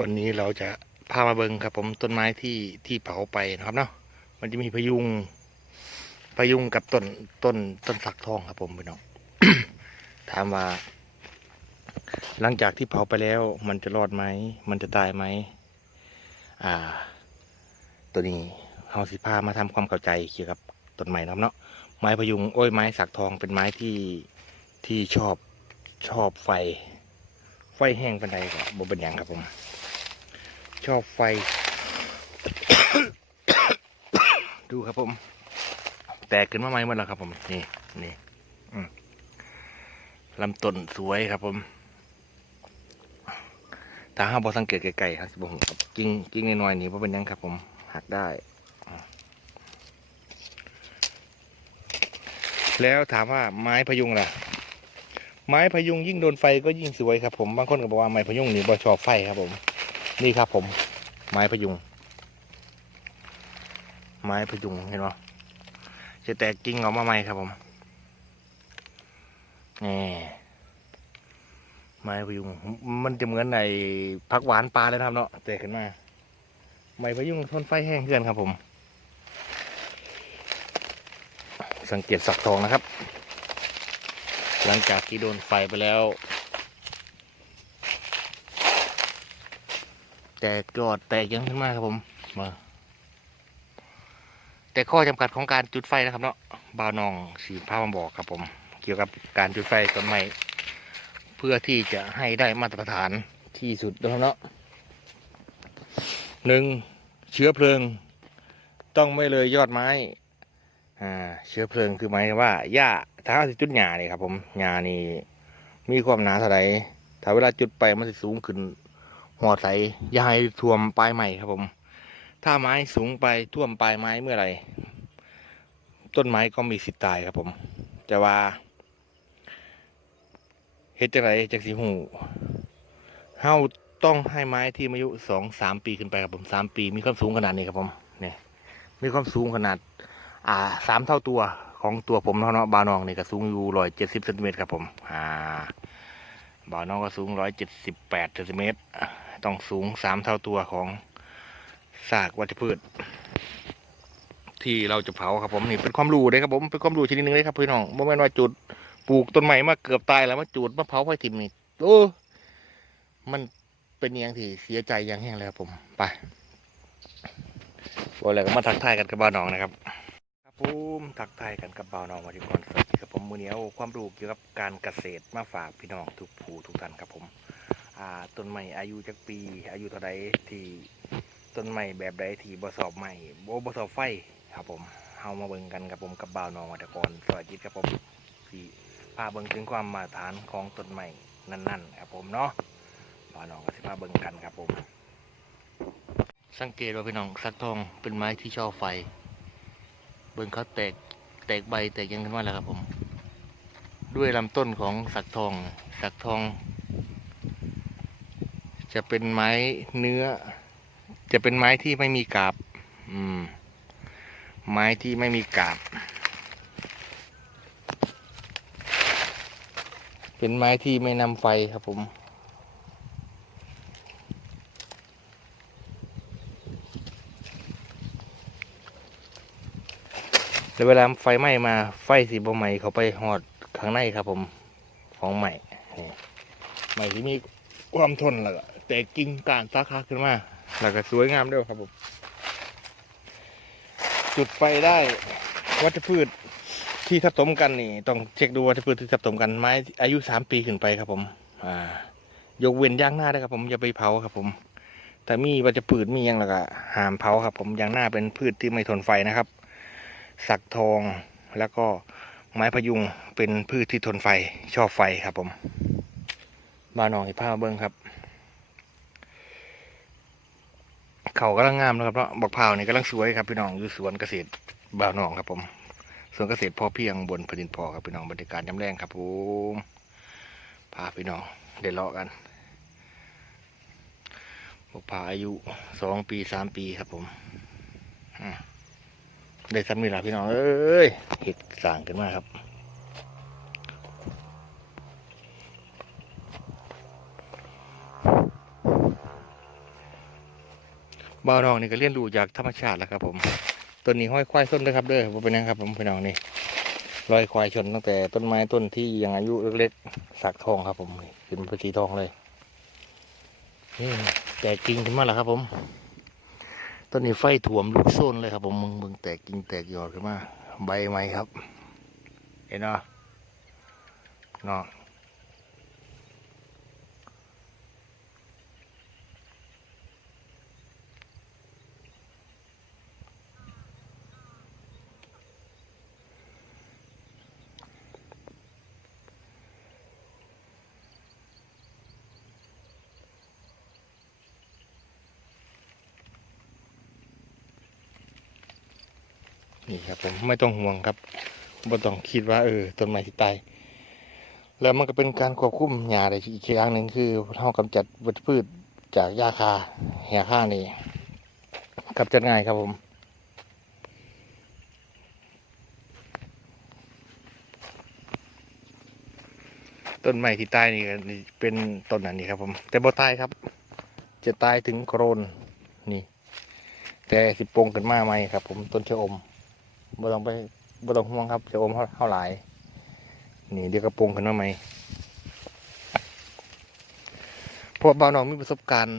วันนี้เราจะพามาเบิงครับ ผมต้นไม้ที่ที่เผาไปนะครับเนาะมันจะมีพยุงพยุงกับต้นต้นต้นสักทองครับ ผมพี่น้องถามว่า หลังจากที่เผาไปแล้ว มันจะรอดไหมมันจะตายไหมอ่า ตัวนี้เฮาสิพามาทำความเข้าใจเกี่ยวกับต้นไม้นะครับเนาะไม้พยุงโอ้ยไม้สักทองเป็นไม้ที่ที่ชอบชอบไฟ ไฟแห้งปันใดก็บ่เป็นหยังครับผม ชอบไฟ ดูครับผม แตกขึ้นมาใหม่หมดแล้วครับผม นี่นี่ลำต้นสวยครับผมถ้าห้าบอสังเกตไกลๆครับสิบผมครับกิ่งกิ่งน้อยๆนี่ว่าะเป็นยังครับผมหักได้ แล้วถามว่าไม้พยุงล่ะ ไม้พยุงยิ่งโดนไฟก็ยิ่งสวยครับผมบางคนก็บอกว่าไม้พยุงนี่บ่ชอบไฟครับผม นี่ครับผม ไม้พยุง ไม้พยุงเห็นไหมจะแตกกิ่งออกมาใหม่ครับผมนี่ไม้พยุง มันจะเหมือนในผักหวานปลาเลยนะครับเนาะแตกขึ้นมา ไม้พยุงทนไฟแห้งเกินครับผม สังเกตสักทองนะครับ หลังจากที่โดนไฟไปแล้ว แต่กอดแตกยังขึ้นมาครับผมมาแต่ข้อจำกัดของการจุดไฟนะครับเนาะบาวนองสีพามาบอกครับผม เกี่ยวกับการจุดไฟต้นไม้เพื่อที่จะให้ได้มาตรฐานที่สุดนะครับเนาะหนึ่งเชื้อเพลิง ต้องไม่เลยยอดไม้อ่าเชื้อเพลิงคือหมายว่าหญ้าถ้าเอาสิจุดหญ้านี่ครับผมหญ้านี่มีความหนาเท่าไหร่ถ้าเวลาจุดไปมันจะสูงขึ้น หัวใสอยาให้ท่วมปลายใหม่ครับผม ถ้าไม้สูงไปท่วมปลายไม้เมื่อไหร่ ต้นไม้ก็มีสิทธิ์ตายครับผม แต่ว่าเฮ็ดจังไรจากสีหูเฮาต้องให้ไม้ที่อายุสองสามปีขึ้นไปครับผมสามปี มีความสูงขนาดนี้ครับผมเนี่ยมีความสูงขนาด อ่าสามเท่าตัวของตัวผมเนาะบานองนี่ก็สูงอยู่ร้อยเจ็ดสิบเซนติเมตรครับผม อ่าบานองก็สูงร้อยเจ็ดสิบแปดเซนติเมตร ต้องสูงสามเท่าตัวของซากวัชพืช ที่เราจะเผาครับผมนี่เป็นความรู้เลยครับผมเป็นความรู้ชนิดหนึงเลยครับพี่น้องโมเมนว่าจุดปลูกต้นใหม่มาเกือบตายแล้วมาจุดมาเผาไฟทิมนี่โอ้มันเป็นอย่างที่เสียใจอย่างแห้งเลยครับผมไปโอ้แล้วก็มาทักทายกันกับบ่าวน้องนะครับครับผมทักทายกันกับบ่าวน้องมาที่ก่อนสวัสดีครับผมมือเนี้เอาความรู้เกี่ยวกับการเกษตรมาฝากพี่น้องทุกผู้ทุกท่านครับผม อ่าต้นไม้อายุจักปี อายุเท่าใดที่ต้นไม้แบบใดที่บ่สอบใหม่บ่บ่สอบไฟครับผมเฮามาเบิ่งกันครับผมกับบ่าวน้องวัตกรสวัสดีครับผมที่พาเบิ่งถึงความมาตรฐานของต้นไม้นั่นๆครับผมเนาะบ่าวน้องก็สิพาเบิ่งกันครับผม สังเกตว่าพี่น้องสักทองเป็นไม้ที่ชอบไฟ เบิ่งเขาแตกแตกใบแตกยังขึ้นมาแล้วครับผม ด้วยลำต้นของสักทองสักทอง จะเป็นไม้เนื้อ จะเป็นไม้ที่ไม่มีกาบ อืม ไม้ที่ไม่มีกาบ เป็นไม้ที่ไม่นำไฟครับผมแล้วเวลาไฟไหม้มาไฟสีบใหม่เขาไปหอดข้างในครับผม ของใหม่ใหม่ที่มีความทนแล้ว แต่กิ่งก้านสาขาขึ้นมา แล้วก็สวยงามด้วยครับผม จุดไฟได้วัชพืชที่ทับถมกันนี่ ต้องเช็คดูวัชพืชที่ทับถมกันไม้อายุสามปีขึ้นไปครับผม อ่ายกเว้นย่างหน้าได้ครับผมอย่าไปเผาครับผมแต่มีวัชพืชมีหยังแล้วก็ห้ามเผาครับ ผมย่างหน้าเป็นพืชที่ไม่ทนไฟนะครับ สักทองแล้วก็ไม้พยุงเป็นพืชที่ทนไฟชอบไฟครับผมบานองอีผ้าเบิ้งครับ เขากำลังงามนะครับเนาะบอกพร้าวนี่กำลังสวยครับพี่น้องอยู่สวนเกษตรบ่าวนองครับผมสวนเกษตรพอเพียงบนแผ่นดินพอครับพี่น้องบรรยากาศยามแรงครับผมพาพี่น้องได้เลาะกันบอกพร้าวอายุสองปีสามปีครับผมได้ซ้ำนี่ละพี่น้องเอ้ยเห็ดสร้างขึ้นมาครับ บ่าวน้องนี่ก็เรียนรู้จากธรรมชาติแหล้วครับ ผมต้นนี้ห้อยควายส้นด้วยครับเด้อบ่เป็นหยังครับ ผมพี่น้องนี่รอยควายชนตั้งแต่ต้นไม้ต้นที่ยังอายุเล็กๆสักทองครับ ผมนี่ขึ้นเป็นสีทองเลยนี่แตกกิ่งขึ้นมาแล้วครับ ผมต้นนี้ไฟถ่วมลูกโซนเลยครับ ผมมึงมึงแตกกิ่งแตกยอดขึ้นมาใบไม้ครับ เห็นเนาะเนาะ นี่ครับผมไม่ต้องห่วงครับบ่ต้องคิดว่าเออต้นไม้ที่ตายแล้วมันก็เป็นการควบคุมหญ้าได้อีกอย่างหนึ่งคือเรากำจัดวัชพืชจากหญ้าคาแห่ข้านี่กำจัดง่ายครับผมต้นไม้ที่ตายนี่เป็นต้นอันนี้ครับผม แต่บ่ตายครับ จะตายถึงโครนนี่ แต่สิปงขึ้นมาไหมครับ ผมต้นเชะอม บ่ต้องไปบ่ต้องห่วงครับชะอมเท่าเท่าหลาย นี่เดี๋ยวกระปลงขึ้นมาไหมเพราะบ่าวน้องมีประสบการณ์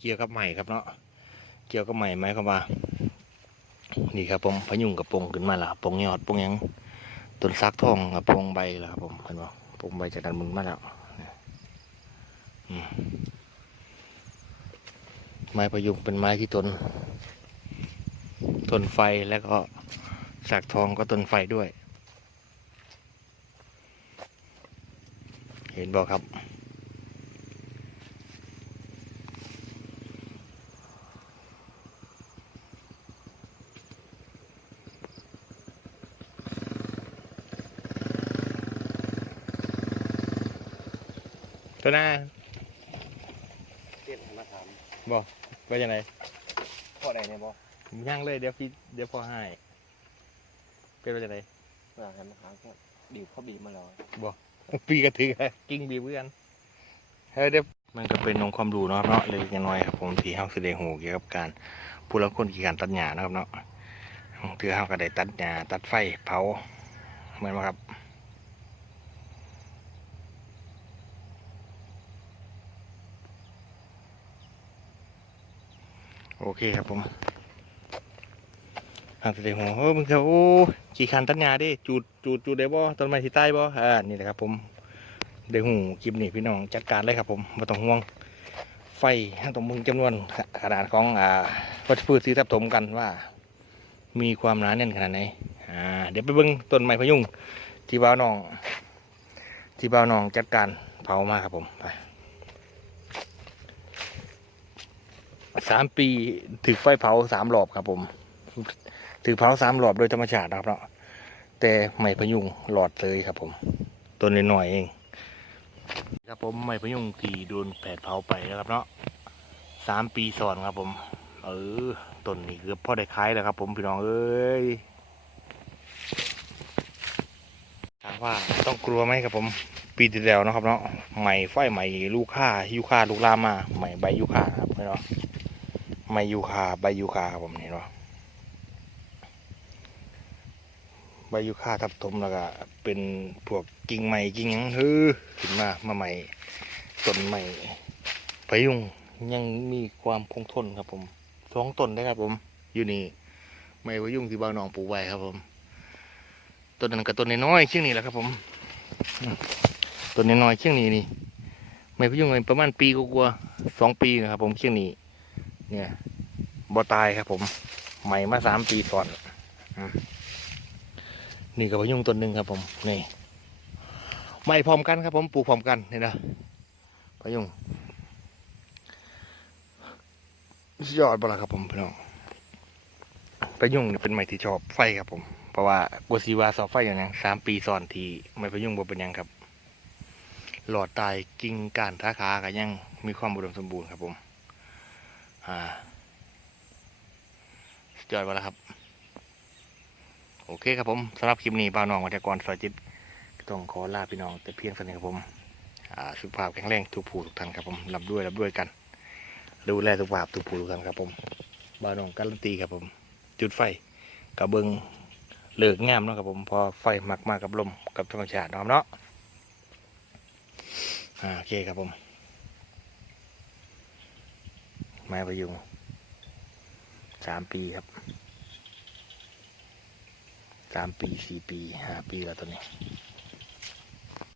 เกี่ยวกับใหม่ครับเนาะเกี่ยวกับใหม่ไหมครับว่านี่ครับผมพยุงกระปลงขึ้นมาแล้วครับปงยอดปลงยังต้นซักทองกับปลงใบล้วครับผมเห็นบ่ปลงใบจากด้านบนมาแล้วไม้พยุงเป็นไม้ที่ทน ทนไฟแล้วก็สากทองก็ทนไฟด้วย เห็นบอกครับ ตัวหน้าเก็บมาถามบอกว่ายังไงพ่อใดเนี่ยบ่ ย่างเลยเดี๋ยวพี่เดี๋ยวพอให้เป็นว่าจะไหนเพื่อให้มาหาก็บีบเขาบีบมาแล้วปีกระถือกิ้งบีเพื่อนเฮ้ยเดี๋ยวมันก็เป็นองค์ความรู้เนาะครับเนาะเล็กๆน้อยๆครับผมที่เฮาแสดงหูเกี่ยวกับการผู้ละคนกี่การตัดหญ้านะครับเนาะถือเฮาก็ได้ตัดหญ้าตัดไฟเผาเหมือนไหมครับโอเคครับผม ทางแสดงหูเฮ้ยมึงจะโอ้ขี่คันตัดหญ้าดิจูดจูดจูดได้บ่ต้นไม้ที่ใต้บ่อ่านี่แหละครับ ผมเดี๋ยวหูคลิปนี้พี่น้องจัดการเลยครับ ผมไม่ต้องห่วง ไฟให้ต้องมึงจำนวนขนาดของอ่าวัชพืชที่ทับถมกันว่า มีความหนาแน่นขนาดไหนอ่าเดี๋ยวไปเบิ้งต้นไม้พยุงที่บ้าวน้อง ที่บ้าวน้องจัดการเผามาครับผมไปสามปีถือไฟเผาสามรอบครับผม ถือเผาสามรอบโดยธรรมชาตินะครับเนาะแต่ไม้พยุงหลอดเลยครับ ผมต้นน้อยๆเองครับผมไม่พยุงที่โดนแผดเผาไปนะครับ เนาะสามปีซ้อนครับ ผม เออต้นนี้คือพ่อได้ขายแล้วครับ ผมพี่น้องเอ้ยถามว่าต้องกลัวไหมครับผมปีที่แล้วนะครับเนาะใหม่ไฟใหม่ลูกค่ายูคาลูกลามาใหม่ใบยูคาครับพี่น้องใหม่ยูคาใบยูคาครับผมเห็นปะ ใบยูคาทับถมแล้วก็เป็นพวกกิ่งใหม่กิ่งยังฮ้อขึ้นมามาใหม่ต้นใหม่พยุงยังมีความคงทนครับผมสองต้นนะครับผม อยู่นี่ไม่พยุงที่บ้านหนองปูไว้ครับผมต้นนั้นกับต้นน้อยๆเชี่ยงนี้แหละครับผมต้นน้อยๆเชี่ยงนี้นี่ไม่พยุงเลยประมาณปีกว่าสองปีนะครับ ผมเชี่ยงนี้ เนี่ยบ่ตายครับผม ใหม่มาสามปีก่อนอื นี่กับพยุงต้นหนึ่งครับผมนี่ไม่พร้อมกันครับผมปลูกพร้อมกันนี่นะพยุงยอดบละครับผมพี่น้องพยุงนี่เป็นไม้ที่ชอบไฟครับผมเพราะว่ากัวซีวาสอบไฟอย่างนี้สามปีซ้อนที่ไม้พยุงบ่เป็นยังครับ หลอดตายกิ่งก้านสาขาก็ยังมีความอุดมสมบูรณ์ครับผมอ่าสุดยอดบ่ละครับ โอเคครับผมสำหรับคลิปนี้บ่าวน้องวัชกรสอยจิตต้องขอลาพี่น้องแต่เพียงเท่านี้ครับผมสุขภาพแข็งแรงทุกผู้ทุกท่านครับผมรับด้วยรับด้วยกัน ดูแลสุขภาพทุกผู้ทุกท่านครับผมบ่าวน้องการันตีครับผม จุดไฟกับเบิงเลิกงามเนาะครับผมพอไฟหมักมากับลมกับธรรมชาติเนาะครับเนาะโอเคครับผม ไม้ประยุงสามปีครับ สามปีสี่ปีห้าปีแล้วตอนนี้